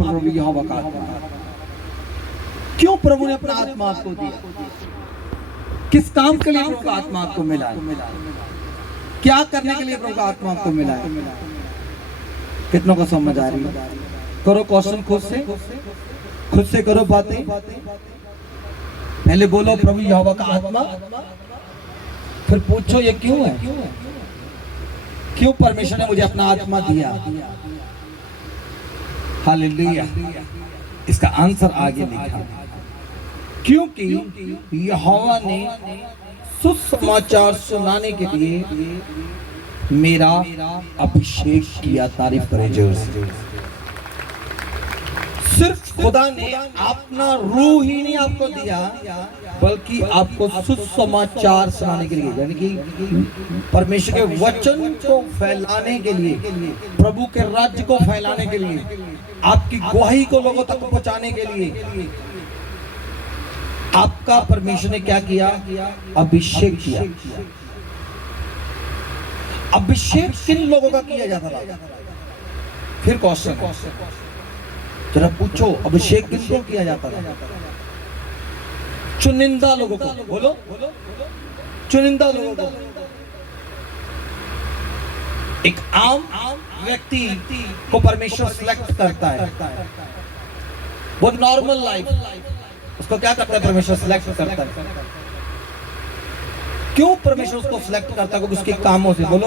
ऊपर प्रभु यहोवा का आत्मा? क्यों प्रभु ने अपना आत्मा आपको दिया? किस काम के लिए प्रभु का आत्मा आपको मिला? क्या करने के लिए प्रभु का आत्मा आपको मिला है? कितनों को समझ आ रही है? करो क्वेश्चन खुद से करो बातें। पहले बोलो प्रभु यहोवा का आत्मा, फिर पूछो ये क्यों है? क्यों परमेश्वर ने मुझे अपना आत्मा दिया? हालेलुया। इसका आंसर आगे लिखा, क्योंकि यहोवा ने सुसमाचार सुनाने के लिए मेरा अभिषेक किया। तारीफ करें जोर से। सिर्फ खुदा ने अपना रूह ही नहीं आपको दिया, बल्कि आपको सुसमाचार सुनाने के लिए, यानी कि परमेश्वर के वचन को फैलाने के लिए, प्रभु के राज्य को फैलाने के लिए, आपकी गवाही को लोगों तक पहुंचाने के लिए आपका परमेश्वर ने क्या किया? अभिषेक किया। अभिषेक किन लोगों का किया जाता था? फिर क्वेश्चन जरा पूछो, अभिषेक किसको किया जाता था? चुनिंदा लोगों को। बोलो चुनिंदा लोगों को। एक आम व्यक्ति को परमेश्वर सिलेक्ट करता है, वो नॉर्मल लाइफ, उसको क्या करता है? परमेश्वर सिलेक्ट करता है। क्यों परमेश्वर उसको सिलेक्ट करता है? क्योंकि उसके कामों से, बोलो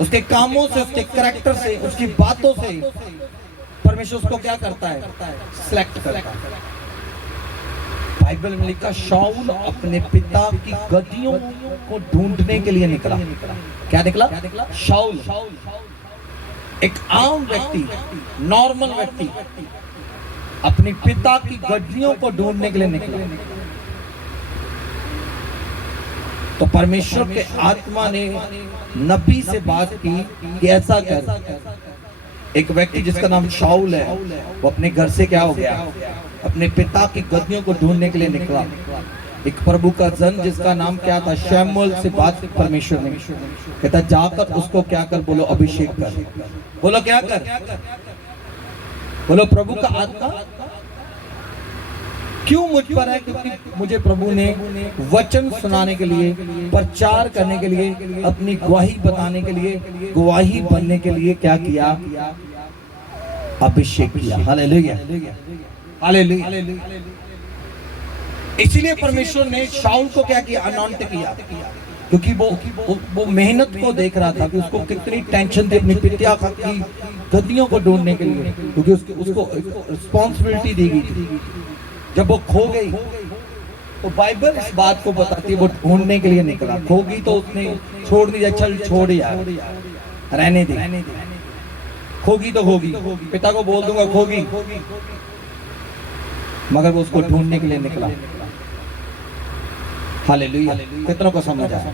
उसके कामों से, उसके कैरेक्टर से, उसकी बातों से परमेश्वर उसको क्या करता है? सिलेक्ट करता है। बाइबल में लिखा, शाऊल अपने पिता की गद्दियों को ढूंढने के लिए निकला। क्या निकला? शाऊल एक आम व्यक्ति, नॉर्मल व्यक्ति, अपने पिता की गद्दियों को ढूंढने के लिए निकला। तो परमेश्वर के आत्मा ने नबी से बात की कि ऐसा कर। एक व्यक्ति जिसका नाम शाऊल है, वो अपने घर से क्या हो गया? अपने पिता की गद्दियों को ढूंढने के लिए निकला। एक प्रभु का जन जिसका नाम क्या था? शमूएल से बात परमेश्वर ने कहता, जाकर उसको क्या कर? बोलो अभिषेक कर। बोलो क्या कर? बोलो प्रभु का आत्मा क्यों मुझ पर है? क्योंकि मुझे प्रभु ने वचन सुनाने के लिए, प्रचार करने के लिए, अपनी गवाही बताने के लिए, गवाही बनने के लिए क्या किया? अभिषेक किया। Hallelujah, hallelujah. इसीलिए परमेश्वर ने शाऊल को क्या किया? अनॉइंट किया, क्योंकि वो मेहनत को देख रहा था कि उसको कितनी टेंशन थी अपनी पिता की गद्दियों को ढूंढने के लिए, क्योंकि उसको रिस्पॉन्सिबिलिटी दी गई थी। जब वो खो गई तो बाइबल इस बात को बताती है, वो ढूंढने के लिए निकला। खोगी तो उसने छोड़ दिया, चल छोड़ यार, रहने दे, खोगी तो होगी, पिता को बोल दूंगा खोगी, मगर वो उसको ढूंढने के लिए निकला। हालेलुया। कितनों को समझ आया?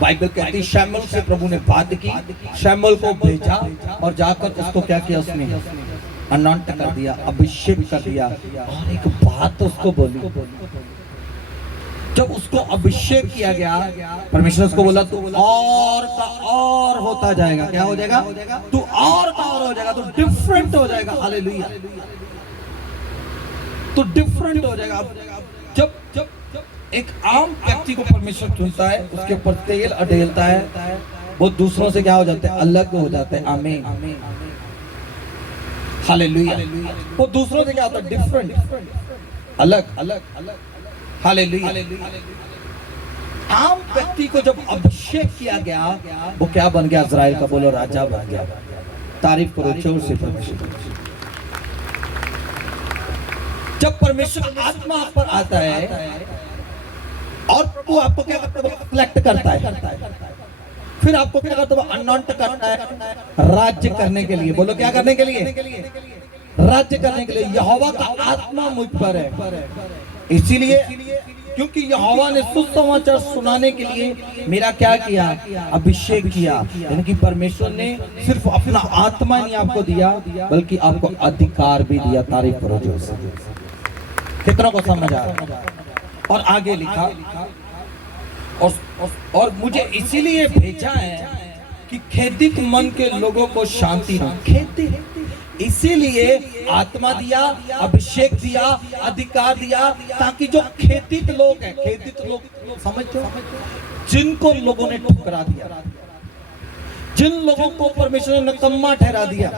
बाइबल कहती है शमूएल से प्रभु ने बात की, शमूएल को भेजा और जाकर उसको क्या किया? उसने अनॉइंट कर दिया, अभिषेक कर दिया। और एक बात उसको बोली, जब उसको अभिषेक किया गया, परमेश्वर उसको बोला तू और का और होता जाएगा। क्या हो जाएगा? तू और का और हो जाएगा, तू डिफरेंट हो जाएगा। हालेलुया। तो डिफरेंट हो जाएगा। जब एक आम व्यक्ति को परमेश्वर चुनता है, उसके ऊपर तेल अडेलता है, वो दूसरों से क्या हो जाते हैं? अलग हो जाते हैं। आमीन, हालेलुया। वो दूसरों से क्या होता है? डिफरेंट, अलग। हालेलुया। आम व्यक्ति को जब अभिषेक किया गया, वो क्या बन गया? इज़राइल का बोलो राजा बन गया। तारीफ करो जोर से परमेश्वर। जब परमेश्वर आत्मा आप पर आता है और वो आपको क्या करता है? सिलेक्ट करता है, फिर आपको क्या करता है? अनॉइंट करता है राज्य करने के लिए। बोलो क्या करने के लिए? राज्य करने के लिए। यहोवा का आत्मा मुझ पर है, इसीलिए क्योंकि यहोवा ने सुसमाचार सुनाने के लिए मेरा क्या किया? अभिषेक किया। यानी कि परमेश्वर ने सिर्फ अपना आत्मा नहीं आपको दिया, बल्कि आपको अधिकार भी दिया। तारीफ करो जोर से। कितनों को समझ आ रहा है? और आगे लिखा, और मुझे इसीलिए भेजा है कि खेदित मन के लोगों को शांति हो। खेदित इसीलिए आत्मा दिया, अभिषेक दिया, अधिकार दिया, ताकि जो खेतित लोग हैं, खेतित लोग समझते हो, जिनको लोगों ने ठुकरा दिया, जिन लोगों को परमेश्वर ने नकम्मा ठहरा दिया,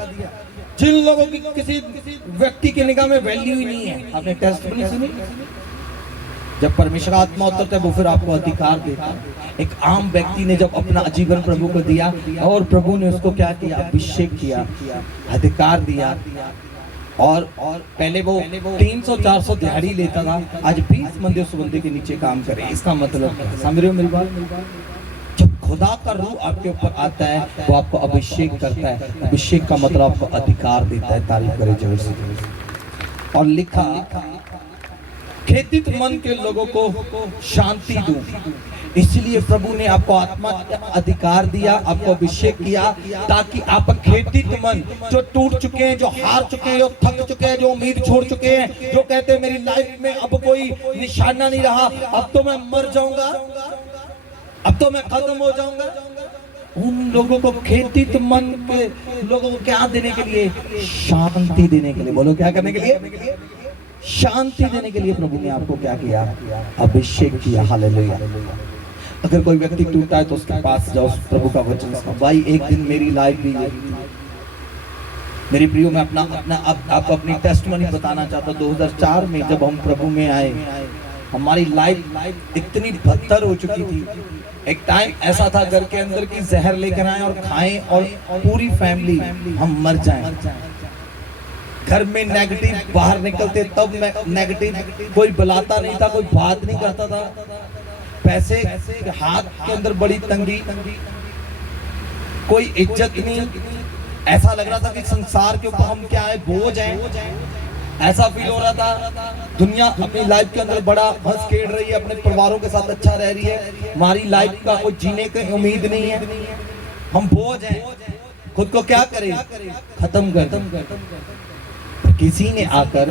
जिन लोगों की किसी व्यक्ति की निगाह में वैल्यू ही नहीं है। आपने टेस्टमनी सुनी? जब परमेश्वर आत्मा उतरता है वो फिर आपको अधिकार देता है। एक आम व्यक्ति ने जब अपना जीवन प्रभु को दिया और प्रभु ने उसको क्या किया? अभिषेक किया, अधिकार दिया। और पहले वो 300-400 दिहाड़ी लेता था, आज 20 मंदिर सुबंदे के नीचे काम करे। इसका मतलब समझ रहे हो मेरी बात? जब खुदा का रूह आपके ऊपर आता है वो आपको अभिषेक करता है। अभिषेक का मतलब आपको अधिकार देता है। तारीफ करे जोर से। और लिखा, खेतित मन के लोगों को शांति दूं। इसलिए प्रभु ने आपको आत्मा का अधिकार दिया, आपको अभिषेक किया, ताकि आप खेतित मन, जो टूट चुके हैं, जो हार चुके हैं, जो थक चुके हैं, जो उम्मीद छोड़ चुके हैं, जो कहते हैं मेरी लाइफ में अब कोई निशाना नहीं रहा, अब तो मैं मर जाऊंगा, अब तो मैं खत्म हो जाऊंगा, उन लोगों को खेतित मन के लोगों को क्या देने के लिए? शांति देने के लिए। बोलो क्या करने के लिए? शांति देने के लिए प्रभु ने आपको क्या किया? अभिषेक किया। हालेलुया। अगर कोई व्यक्ति टूटा है तो उसके पास जाओ, प्रभु का वचन सुनो। भाई एक दिन मेरी लाइफ भी है। मेरी प्रियो, मैं आपको अपनी टेस्टमनी बताना चाहता हूँ। 2004 में जब हम प्रभु में आए, हमारी लाइफ इतनी बदतर हो चुकी थी। एक टाइम ऐसा था घर के अंदर की जहर लेकर आए और खाएं और पूरी फैमिली हम मर जाएं। घर में नेगेटिव, बाहर निकलते तब नेगेटिव, कोई बुलाता नहीं था, कोई बात नहीं करता था, पैसे हाथ के अंदर बड़ी तंगी, कोई इज्जत नहीं। ऐसा लग रहा था कि संसार के ऊपर हम क्या है? बोझ हैं। ऐसा फील हो रहा था। दुनिया अपनी लाइफ के अंदर बड़ा हंस खेल रही है, अपने परिवारों के साथ अच्छा रह रही है, हमारी लाइफ का कोई जीने की उम्मीद नहीं है, हम बोझ हैं। खुद को क्या करें? खत्म कर। किसी ने आकर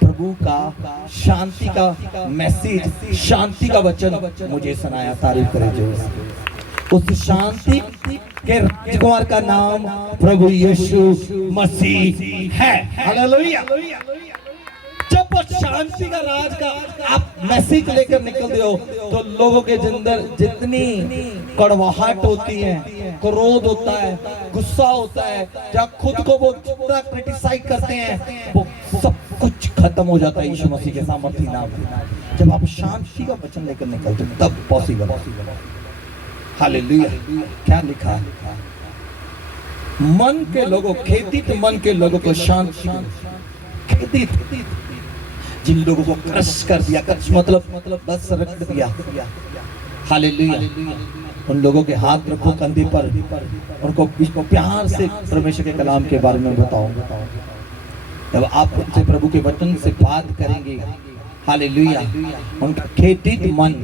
प्रभु का शांति का मैसेज, शांति का वचन मुझे सुनाया। तारीफ करें जो उस शांति के राजकुमार का नाम प्रभु यीशु मसीह है। हालेलुया। जब शांति का राज का आप मैसेज लेकर निकलते हो तो लोगों के अंदर जितनी कड़वाहट होती है, क्रोध होता है, गुस्सा होता है, जब खुद को वो जितना क्रिटिसाइज करते हैं, वो सब कुछ खत्म हो जाता है यीशु मसीह के सामर्थ्य नाम में। जब आप शांति का वचन लेकर निकलते हो तब पॉसिबल। हालेलुया। क्या लिखा है? मन के लोगों, खेतित मन के लोगों को शांति, खेतित, जिन लोगों को क्रश कर दिया, क्रश मतलब बस रख दिया। हालेलुया। उन लोगों के हाथ रखो कंधे पर, उनको प्यार से परमेश्वर के कलाम के बारे में बताओ। जब आप उनसे प्रभु के वचन से बात करेंगे, हालेलुया, उनका खेतित मन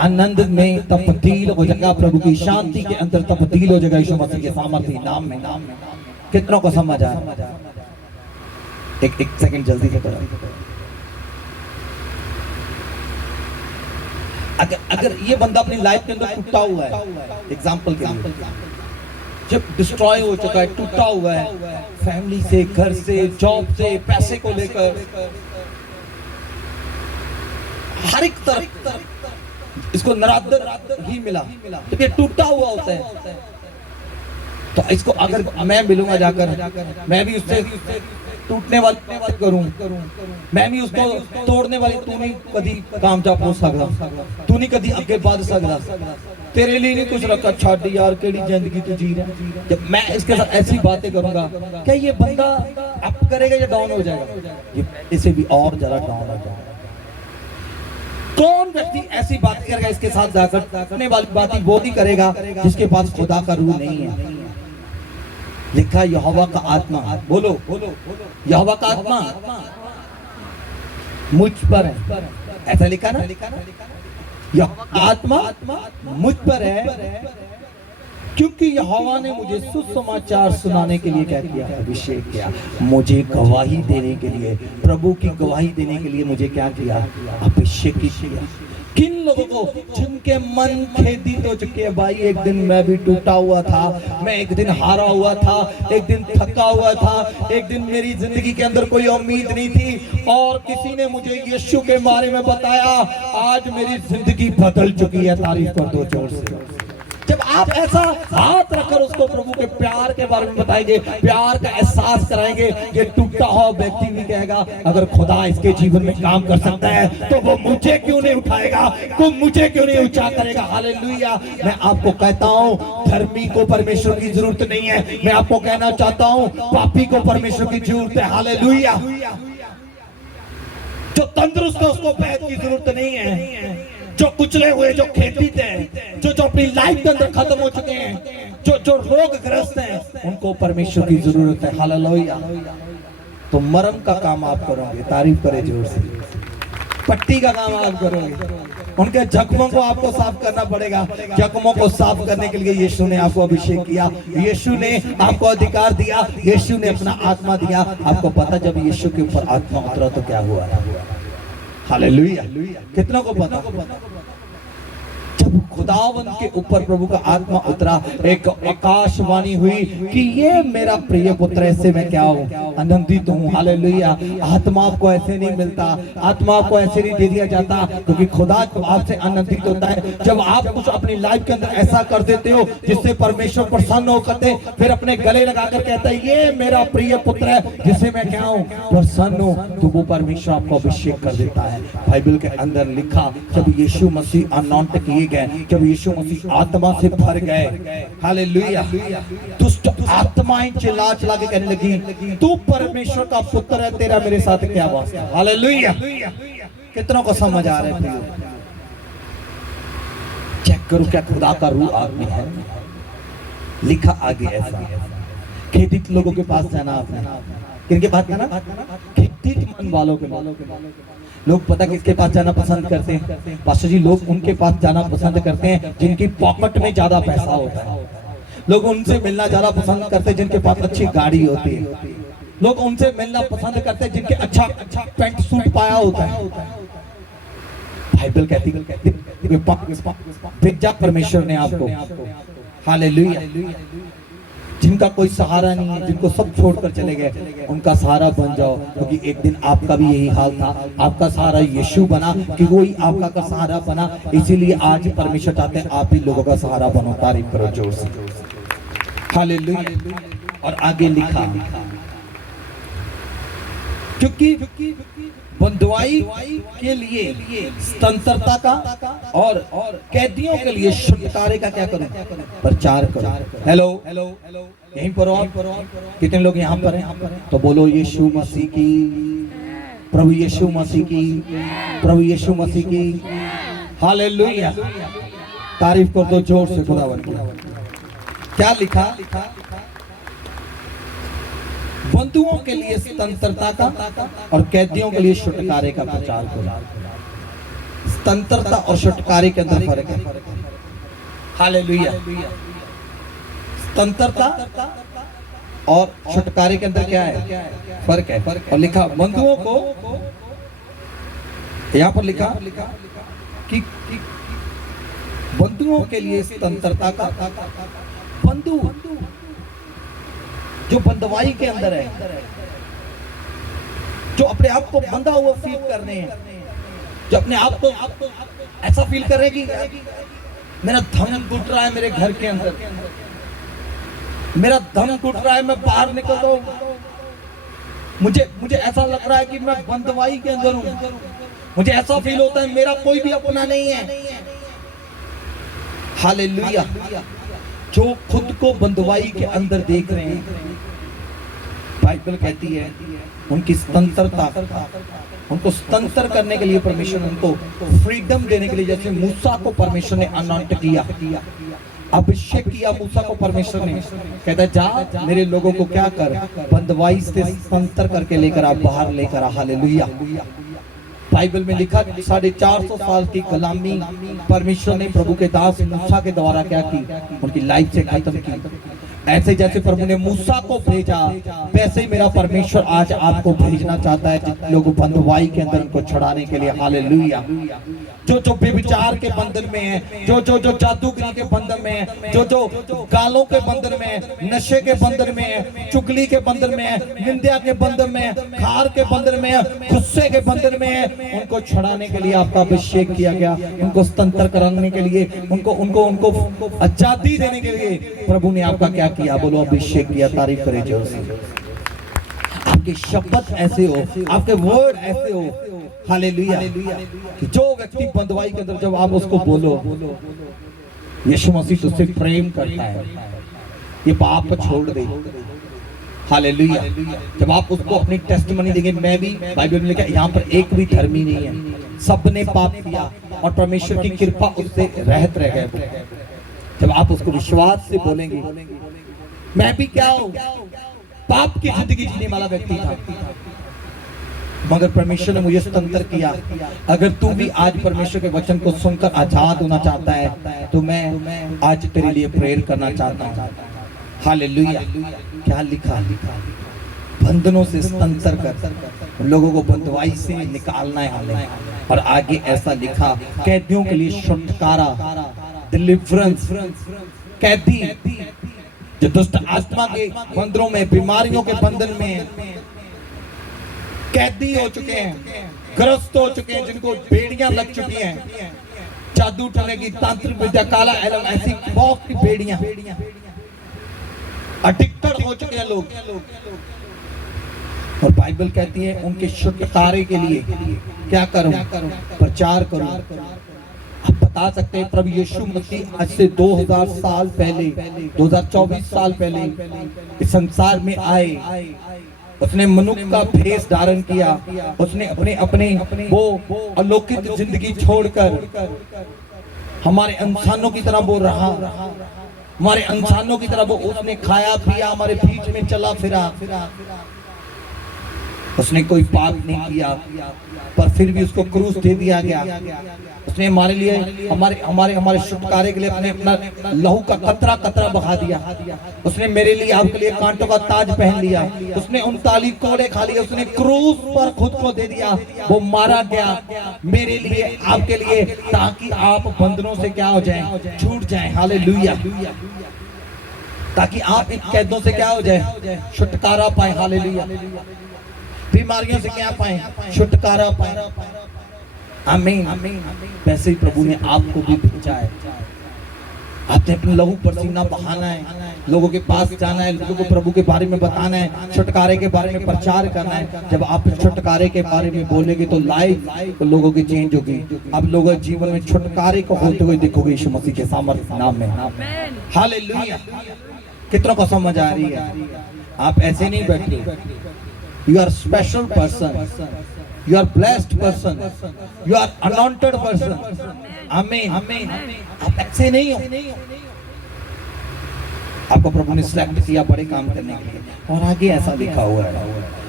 आनंद में तब्दील हो जाएगा, प्रभु की शांति के अंदर तब्दील हो जाएगा यीशु मसीह के सामर्थ्य नाम में। कितनों को समझ आया? एक सेकंड जल्दी से करो। अगर ये बंदा अपनी लाइफ के अंदर टूटा हुआ है, एग्जाम्पल के लिए, जब डिस्ट्रॉय हो चुका है, टूटा हुआ है, फैमिली से, घर से, जॉब से, पैसे को लेकर, हर एक तरफ इसको नरादर ही मिला, तो ये टूटा हुआ होता है। तो इसको अगर मैं मिलूंगा जाकर, मैं भी उससे टूटने वाली बात करूं, मैं भी उसको तोड़ने वाली, तू नहीं कभी काम जा पहुंच सकता, तू नहीं कभी आगे बढ़ सकता, तेरे लिए नहीं कुछ रखा, छाड़ यार केड़ी जिंदगी तू जी रहा। जब मैं इसके साथ ऐसी बातें करूंगा, क्या ये बंदा अप करेगा या डाउन हो जाएगा? ये इसे भी और ज्यादा डाउन हो जाएगा। कौन व्यक्ति ऐसी बात करेगा इसके साथ जाकर? करने वाली बात वो ही करेगा जिसके पास खुदा का रूह नहीं है। लिखा यहोवा का आत्मा, बोलो यहोवा का आत्मा मुझ पर है, ऐसा लिखा ना? यहोवा का आत्मा मुझ पर है, क्योंकि यहोवा ने मुझे सुसमाचार सुनाने के लिए क्या किया? अभिषेक किया। मुझे गवाही देने के लिए, प्रभु की गवाही देने के लिए मुझे क्या किया? अभिषेक किया। किन लोगों को जिनके मन खेदित हो चुके हैं, भाई एक दिन मैं भी टूटा हुआ था, मैं एक दिन हारा हुआ था, एक दिन थका हुआ था, एक दिन मेरी जिंदगी के अंदर कोई उम्मीद नहीं थी और किसी ने मुझे यीशु के बारे में बताया, आज मेरी जिंदगी बदल चुकी है। तारीफ कर दो जोर से। जब आप ऐसा हाथ रखकर उसको प्रभु के प्यार के बारे में बताएंगे, प्यार का एहसास कराएंगे, ये टूटा हुआ व्यक्ति भी कहेगा अगर खुदा इसके जीवन में काम कर सकता है तो वो मुझे क्यों नहीं उठाएगा, वो मुझे क्यों नहीं ऊंचा करेगा। हालेलुया। मैं आपको कहता हूं धर्मी को परमेश्वर की जरूरत नहीं है, मैं आपको कहना चाहता हूं पापी को परमेश्वर की जरूरत है। हालेलुया। जो तंदुरुस्त है उसको बैद की जरूरत नहीं है, जो कुचले हुए, जो खेदित हैं, जो अपनी लाइफ के अंदर खत्म हो चुके हैं, जो रोगग्रस्त हैं, उनको परमेश्वर की जरूरत है। हालेलुया। तो मरम का काम आप करोगे, तारीफ करें जोर से। पट्टी का काम आप करोगे, उनके जख्मों को आपको साफ करना पड़ेगा। जख्मों को साफ करने के लिए यीशु ने आपको अभिषेक किया, यीशु ने आपको अधिकार दिया, यीशु ने अपना आत्मा दिया। आपको पता जब यीशु के ऊपर आत्मा उतरा तो क्या हुआ? हालेलुया। कितनों को पता? जब खुदावन के ऊपर प्रभु का आत्मा उतरा, एक आकाशवाणी हुई कि ये मेरा प्रिय पुत्र, ऐसे मैं क्या हूँ, आनंदित हूँ। हालेलुया। आत्मा आपको ऐसे नहीं मिलता, आत्मा आपको ऐसे नहीं दे दिया जाता, क्योंकि खुदा आपसे आनंदित होता है जब आप कुछ अपनी लाइफ के अंदर ऐसा कर देते हो जिससे परमेश्वर प्रसन्न होकर है, फिर अपने गले लगाकर कहता है ये मेरा प्रिय पुत्र है जिसे मैं क्या हूँ, प्रसन्न हूँ, तो वो परमेश्वर आपको अभिषेक कर देता है। बाइबल के अंदर लिखा जब यीशु मसीह अनॉइंट किए गए, जब यीशु मसीह आत्मा से भर गए, हालेलुया, दुष्ट आत्माएं चिल्ला चिल्ला के कहने लगी तू परमेश्वर का पुत्र है, तेरा मेरे साथ क्या वास्ता। हालेलुया। कितनों को समझ आ रहा है? चेक करो क्या खुदा का रूह आदमी है। लिखा आगे ऐसा, खेदित लोगों के पास जाना आपने। किनके पास जाना? खेदित मन वालों के। लोग पता किसके पास जाना पसंद करते हैं पास्टर जी? लोग उनके पास जाना पसंद करते हैं जिनकी पॉकेट में ज्यादा पैसा होता है। लोग उनसे मिलना ज्यादा पसंद करते हैं जिनके पास अच्छी गाड़ी होती है। लोग उनसे मिलना पसंद करते हैं जिनके अच्छा पैंट सूट पाया होता है। बाइबल कहती है परमेश्वर ने आपको, हालेलुया, जिनका कोई सहारा नहीं है, जिनको सब छोड़कर चले गए, उनका सहारा बन जाओ, क्योंकि एक दिन आपका भी यही हाल था। आपका सहारा यीशु बना कि वही आपका का सहारा बना, इसीलिए आज परमेश्वर चाहते हैं आप ही लोगों का सहारा बनो। तारीफ करो जोर से। हालेलुया। और आगे लिखा क्योंकि बंधुआई के लिए, स्वतंत्रता का और कैदियों के लिए छुटकारे का क्या करूं? प्रचार करो। हेलो, यहीं पर हो आप? कितने लोग यहाँ पर हैं? तो बोलो यीशु मसीह की, प्रभु यीशु मसीह की, प्रभु यीशु मसीह की। हालेलुया। तारीफ कर दो जोर से खुदावन की। क्या लिखा? बंधुओं के लिए स्वतंत्रता का और कैदियों के लिए छुटकारे का प्रचार करो। स्वतंत्रता और छुटकारे के अंदर फर्क है। हालेलुया। स्वतंत्रता और छुटकारे के अंदर क्या है? फर्क है। और लिखा बंधुओं को, यहाँ पर लिखा कि बंधुओं के लिए स्वतंत्रता का, बंधु जो बंधुआई के अंदर है, जो अपने आप को बंधा हुआ फील कर रहे हैं, जो अपने आप को ऐसा फील कर रहे हैं कि मेरा धन टूट रहा है, मेरे घर के अंदर मेरा धन टूट रहा है, मैं बाहर निकल रहा हूं, मुझे ऐसा लग रहा है कि मैं बंधुआई के अंदर हूं, मुझे ऐसा फील होता है मेरा कोई भी अपना नहीं है। हालेलुया। जो खुद को बंधुआई के अंदर देख रहे हैं, बाइबल कहती है उनकी स्वतंत्रता, उनको स्वतंत्र करने के लिए परमेश्वर ने उनको फ्रीडम देने के लिए, जैसे मूसा को परमेश्वर ने अनॉइंट किया, अभिषेक किया मूसा को परमेश्वर ने, कहता जा मेरे लोगों को क्या कर, बंधुआई से स्वतंत्र करके लेकर आ, बाहर लेकर आ। हालेलुया। बाइबल में लिखा 450 साल की गुलामी परमेश्वर ने प्रभु के दास मूसा के द्वारा क्या की, उनकी लाइफ से खत्म की। ऐसे जैसे प्रभु ने मूसा को भेजा, वैसे ही मेरा परमेश्वर आज आपको भेजना चाहता है, जिन लोगों बंधुआई के अंदर उनको छुड़ाने के लिए। हालेलुया। जो बेविचार के बंधन में है, जो जादूगरी के बंधन में है, जो गालों के बंधन में है, नशे के बंधन में है, चुगली के बंधन में है, निंदा के बंधन में है, खार के बंधन में है, गुस्से के बंधन में है, उनको छुड़ाने के लिए आपका अभिषेक किया गया। उनको स्वतंत्र कराने के लिए, उनको आजादी देने के लिए प्रभु ने आपका क्या किया? बोलो अभिषेक किया। तारीफ करे जोर से। आपके शब्द ऐसे हो, आपके वर्ड ऐसे हो, हालेलुया, कि जो व्यक्ति बंधुआई के अंदर जब आप उसको बोलो, यीशु मसीह तुझसे प्रेम करता है, ये पाप को छोड़ दे। हालेलुया। जब आप उसको अपनी टेस्टिमनी देंगे, मैं भी, बाइबल में लिखा है यहाँ पर एक भी धर्मी नहीं है, सब ने पाप किया और परमेश्वर की कृपा उससे रहत रह गए। जब आप उसको विश्वास से बोलेंगे, मैं भी क्या हूं, पाप की जिंदगी जीने वाला व्यक्ति था, मगर परमेश्वर ने मुझे स्वतंत्र किया। अगर तू भी आज परमेश्वर के वचन को सुनकर आजाद होना चाहता है, तो मैं आज तेरे लिए प्रेयर करना चाहता हूं। हालेलुया। क्या लिखा? बंधनों से स्वतंत्र कर, लोगों को बंधुआई से निकालना है। और आगे ऐसा लिखा, कैदियों के लिए छुटकारा, डिलीवरेंस। कैदी जो दुष्ट आत्मा के बंधनों में, बीमारियों के बंधन में कैदी हो चुके हैं, ग्रस्त हो चुके हैं, जिनको बेड़ियां लग चुकी हैं, जादू टोने की, तांत्रिक विद्या, काला एलम, ऐसी बहुत सी बेड़ियां, एडिक्टेड हो चुके हैं लोग। और बाइबल कहती है उनके छुटकारे के लिए क्या करूं? प्रचार करूं। आप बता सकते हैं प्रभु यीशु मसीह आज से 2000 साल पहले, 2024 साल पहले इस संसार में आए। उसने मनुष्य का भेष धारण किया, उसने अपने वो अलौकिक जिंदगी छोड़कर हमारे इंसानों की तरह वो रहा, हमारे इंसानों की तरह वो उसने खाया पिया, हमारे बीच में चला फिरा। उसने कोई पाप नहीं किया, पर फिर भी उसको क्रूस दे दिया गया। उसने हमारे लिए, हमारे छुटकारे के लिए अपने अपना लहू का कतरा कतरा बहा दिया। उसने मेरे लिए, आपके लिए कांटों का ताज पहन लिया। उसने 39 कोड़े खा लिए। उसने क्रूस पर खुद को दे दिया। वो मारा गया मेरे लिए, आपके लिए, ताकि आप बंधनों से क्या हो जाएं? छूट जाएं। हालेलुया। ताकि आप इन कैदों से क्या हो जाए? छुटकारा पाए। हालेलुया। बीमारियों से क्या पाए? छुटकारा पाए। आमीन। वैसे ही प्रभु ने आपको भी भेजा है। आपने अपने लहू पसीना बहाना है, लोगों के पास जाना है, लोगों को प्रभु के बारे में बताना है, छुटकारे के बारे में प्रचार करना है। जब आप छुटकारे के बारे में बोलेंगे तो लाइफ तो लोगों की चेंज होगी। आप लोगों के जीवन में छुटकारे को होते हुए देखोगे यीशु मसीह के सामर्थ्य नाम में। हालेलुया। कितनों को समझ आ रही है? आप ऐसे नहीं बैठे। You are special person. You are blessed person. You are anointed person. Amen. आप ऐसे नहीं हो। आपको प्रभु ने सिलेक्ट किया बड़े काम करने के लिए। और आगे ऐसा लिखा हुआ है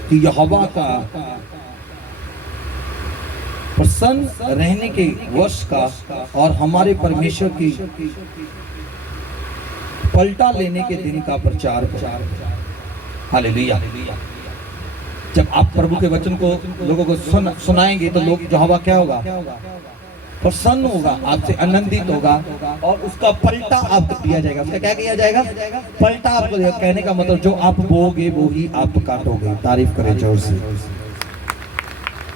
कि यहोवा का प्रसन्न रहने के वर्ष का और हमारे परमेश्वर की पलटा लेने के दिन का प्रचार करो। हालेलुया। जब आप प्रभु के वचन को लोगों को सुनाएंगे तो लोग यहोवा क्या होगा? प्रसन्न होगा, आपसे आनंदित होगा और उसका पलटा आपको दिया जाएगा। उसका क्या किया जाएगा? पलटा आपको दिया। कहने का मतलब जो आप बोगे वो ही आप काटोगे। तारीफ करें जोर से।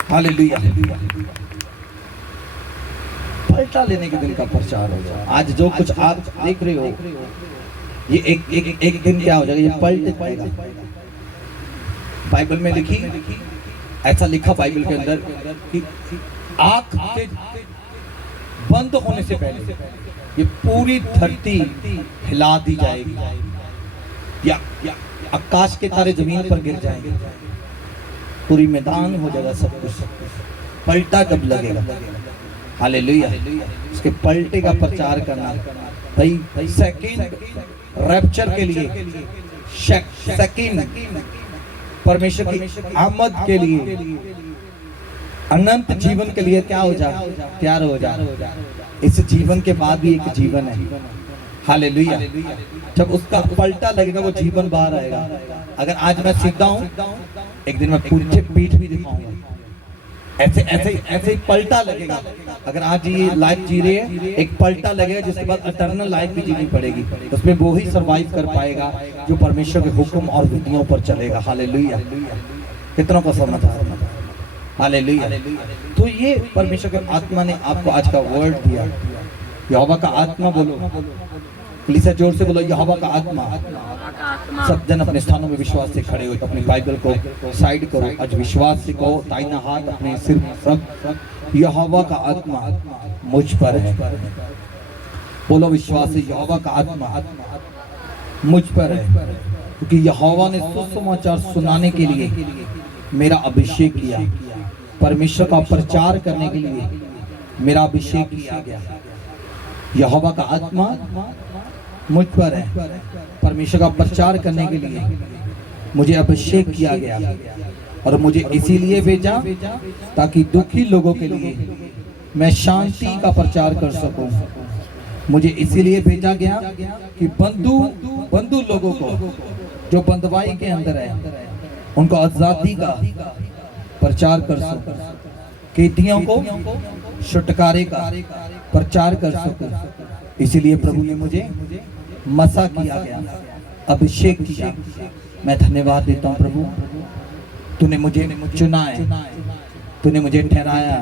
हालेलुया। पलटा लेने के दिन का प्रचार होगा। आज जो कुछ आप देख रहे हो, ये एक दिन क्या हो जाएगा? ये पलट जाएगा। बाइबल में लिखी, ऐसा लिखा बाइबल के अंदर कि आंख के बंद होने से पहले ये पूरी धरती हिला दी जाएगी, या आकाश के तारे जमीन पर गिर जाएंगे, पूरी मैदान हो जाएगा सब कुछ। पलटा जब लगेगा, हालेलुया, उसके पलटे का प्रचार करना भाई। सेकंड रैप्चर के लिए, सेकंड परमेश्वर की आमद के लिए, अनंत जीवन के लिए क्या हो जा? तैयार हो जा। इस जीवन के बाद भी एक जीवन है। हालेलुया। जब उसका पलटा लगेगा वो जीवन बाहर आएगा। अगर आज मैं सीधा हूँ, एक दिन मैं पीछे पीठ भी दिखाऊंगा, ऐसे ऐसे ऐसे ही पलटा लगेगा। अगर आज ये लाइफ जी रही है, एक पलटा लगेगा जिसके बाद अटर्नल लाइफ भी जीनी पड़ेगी। उसमें वो ही सरवाइव कर पाएगा जो परमेश्वर के हुक्म और विधियों पर चलेगा। हालेलुया। कितनों को समझ आ रहा है? हालेलुया। तो ये परमेश्वर के आत्मा ने आपको आज का वर्ड दिया। यहोवा का आत्मा बोलो, प्लीज जोर से बोलो, यहोवा का आत्मा। सब जन अपने स्थानों में विश्वास से खड़े हो, अपनी बाइबल को साइड करो, आज विश्वास से कहो, दाहिना हाथ अपने सिर पर रख। यहोवा का आत्मा मुझ पर है। बोलो विश्वास से, यहोवा का आत्मा मुझ पर है, क्योंकि यहोवा ने सुसमाचार सुनाने के लिए मेरा अभिषेक किया, परमेश्वर का प्रचार करने के लिए मेरा अभिषेक किया गया। यहोवा का आत्मा मुझ पर है, परमेश्वर का प्रचार करने के लिए मुझे अभिषेक किया गया, और मुझे इसीलिए भेजा ताकि दुखी लोगों के लिए मैं शांति का प्रचार कर सकूं। मुझे इसीलिए भेजा गया कि बंधु लोगों को जो बंधुआई के अंदर है उनको आजादी का प्रचार कर सकूं, कैदियों को छुटकारे का प्रचार कर सकूं। इसीलिए प्रभु ने मुझे मसा किया गया, अभिषेक किया। मैं धन्यवाद देता हूं प्रभु, तूने मुझे चुना है, तूने मुझे ठहराया,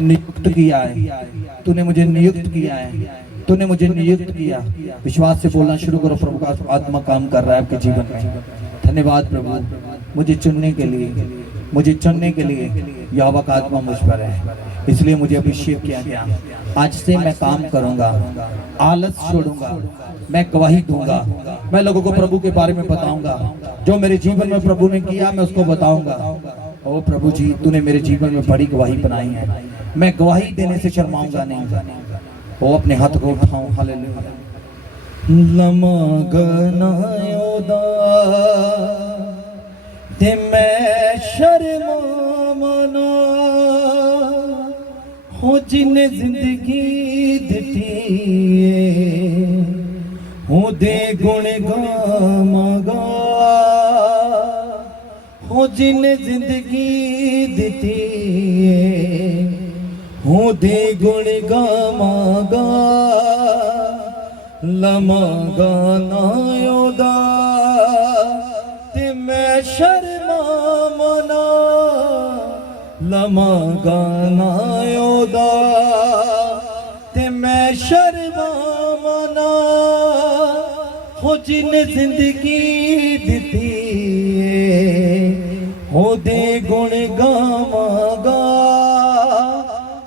नियुक्त किया है, तूने मुझे नियुक्त किया है, तूने मुझे नियुक्त किया। विश्वास से बोलना शुरू करो, प्रभु का आत्मा काम कर रहा है आपके जीवन में। धन्यवाद प्रभु, मुझे चुनने के लिए, मुझे चुनने के लिए यहोवा का आत्मा मुझ पर है, इसलिए मुझे अभिषेक किया गया। आज से मैं काम करूंगा, आलस छोड़ूंगा, मैं गवाही दूंगा, मैं लोगों को प्रभु के बारे में बताऊंगा। जो मेरे जीवन में प्रभु ने किया मैं उसको बताऊंगा। ओ प्रभु जी, तूने मेरे जीवन में बड़ी गवाही बनाई है, मैं गवाही देने से शर्माऊंगा नहीं। ओ अपने हाथ को उठाऊं। हालेलुया। लमगनायोदा ते मैं शर्माना हो, जिन्हें जिंदगी दिती हो दे गुण गामागा, हो जिन्हें जिंदगी दिती हो दे गुण गामागा। लमगनायोदा ते मैं शर्माना, लमगनायोदा ते मैं शर्माना हो, जिन जिंदगी दिती हो दे गुण गावांगा,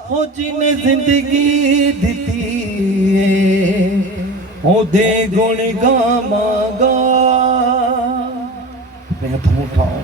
हो जिन जिंदगी दिती हो दे गुण गावांगा। मैं उठाऊं